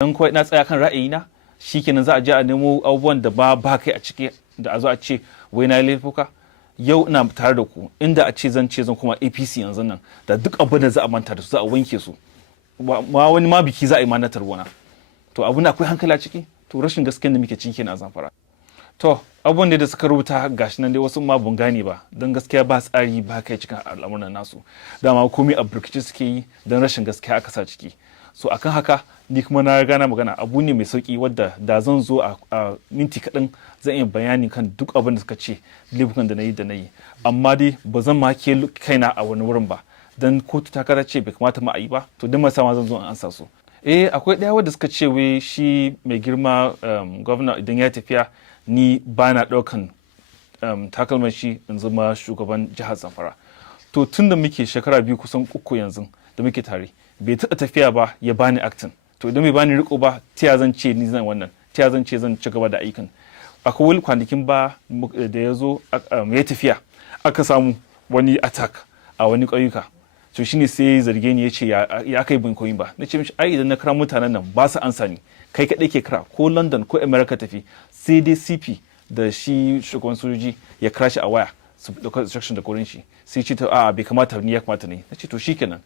dan kawai na tsaya kan ra'ayina shikenan za a je a nemo abubuwan da ba kai a ciki da a zo a ce wai na laifuka. Yau ina tare da ku, inda a ce zan kuma APC yanzu nan da duk abin da za a manta da su za a wanke su, ma wani ma biki za a yi ma na tarwona. To abin da akwai hankali a ciki, to rashin gaskiyar da muke ciki kenan a Zamfara. To abubuwan da suka rubuta gashi nan dai wasu ma bun gane ba, don gaskiya ba tsari ba kai cikin al'amuran nasu, dama komai a burkice suke yi don rashin gaskiya aka sa ciki. So akan haka ni kuma na riga na magana, abu ne mai sauki wadda da zan zo a minti kaɗan zan iya bayani kan duk abin da suka ce laifukan da na yi, amma dai ba zan ma ke kaina a wani wurin ba, dan kotu ta kara ce bai kamata ma a yi ba, to don ma zan zo an ansa su. Akwai ɗaya wadda suka ce wai shi mai girma gwamna idan ya tafiya ni ba na ɗaukan takalman shi in zama shugaban jihar Zamfara. To tun da muke shekara 2 kusan 3 yanzu da muke tare, bai taɓa tafiya ba ya bani actin. To idan bai bani riko ba, ta zan ce ni zan wannan, ta zan ce zan ci gaba da aikin. Akwai wani kwanakin ba da ya zo ya tafiya, aka samu wani attack a wani ƙauyuka. To shine sai ya zarge ni ya ce ya kai bin koyin ba. Na ce mishi ai idan na kira mutanen nan ba su ansa ni, kai kaɗai ke kira ko London ko America tafi, sai dai CP da shi shugaban sojoji ya kira shi a waya su ɗaukar instruction da gurin shi, sai ce a bai kamata ni ya kamata ne. Na ce to shikenan.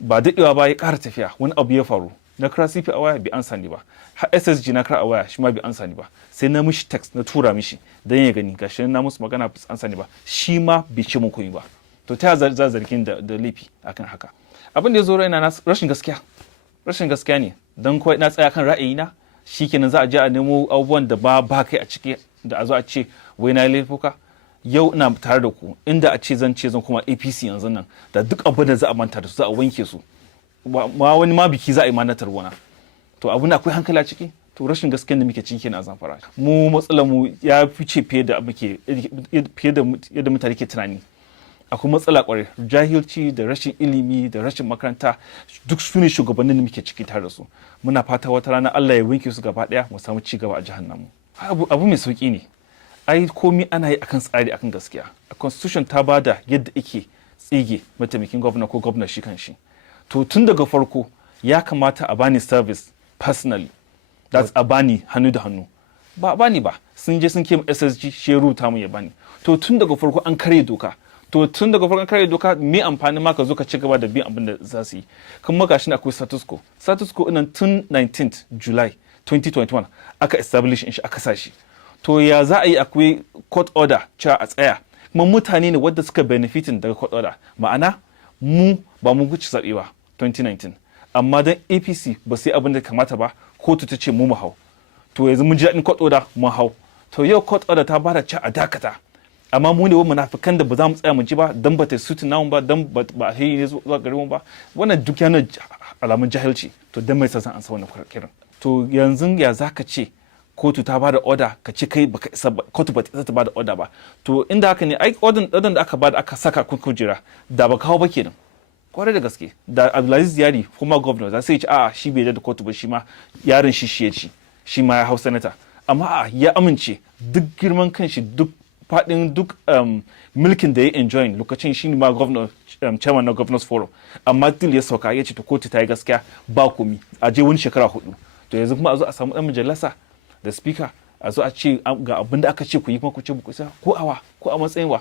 Ba daɗewa ba ya ƙara tafiya, wani abu ya faru, na kira CP a waya bai ansa ni ba, har SSG na kira a waya shi ma bai ansa ni ba, sai na mishi text na tura mishi dan ya gani gashi na musu magana bai ansa ni ba, shi ma bai ce mun koyi ba. To ta za zargin da laifi akan haka. Abin da ya zo raina na rashin gaskiya ne, dan kawai na tsaya kan ra'ayina shikenan za a je a nemo abubuwan da ba kai a ciki da a zo a ce wai na laifuka. Yau ina tare da ku, inda a ce zan kuma APC yanzu nan da duk abin da za a manta da su za a wanke su, ma wani ma biki za a yi ma na tarwona. To abin da akwai hankali a ciki, to rashin gaskiyar da muke ciki kenan a Zamfara. Mu matsalar mu ya fice fiye da yadda mutane ke tunani. Akwai matsala kwarai, jahilci da rashin ilimi da rashin makaranta duk su ne shugabannin da muke ciki tare da su. Muna fata wata rana Allah ya wanke su gaba daya mu samu ci gaba a jihar namu. Abu mai sauki ne. Ai komai ana yi akan tsari akan gaskiya. A constitution ta bada yadda ake tsige mataimakin gwamna ko gwamna shi kan shi. To tun daga farko ya kamata a bani service personally, that's a bani hannu da hannu. Ba bani ba, sun je sun kema SSG shi ya rubuta mu ya bani. To tun daga farko an karya doka. Me amfani ma ka zo ka ci gaba da bin abin da za su yi. Kuma gashi akwai status quo. Status quo ɗin tun 19th July 2021 aka establish shi aka sa shi. To ya za a yi akwai court order cewa a tsaya. Kuma mutane ne wadda suka benefitin daga court order. Ma'ana mu ba mu guci zaɓe ba 2019. Amma dan APC ba sai abin da kamata ba, kotu ta ce mu hau. To yanzu mun ji daɗin court order mu hau. To yau court order ta bada cewa a dakata. Amma mu ne wa munafikan da ba za mu tsaya mu ji ba, dan ba ta sutu namu ba, dan ba a ne zuwa gare mu ba. Wannan duk yana alamun jahilci. To dan mai san an sa wannan kiran. To yanzu ya zaka ce kotu ta bada order ka ce kai baka isa ba, kotu ba ta bada order ba. To inda haka ne ai order da aka bada aka saka kujera da ba kawo ba kenan. Kwarai da gaske da Abdulaziz Yari kuma governor za su yi a shi bai da kotu ba, shi ma yaron shi ya ci, shi ma ya hau senator. Amma ya amince duk girman kanshi duk faɗin duk mulkin da ya enjoy lokacin shi ma governor chairman na governors forum, amma still ya sauka ya ce ta kotu ta yi gaskiya ba komi a je wani shekara 4. To yanzu kuma a zo a samu dan majalisa da speaker a zo a ce ga abin da aka ce ku yi kuma ku ce ku ko a matsayin wa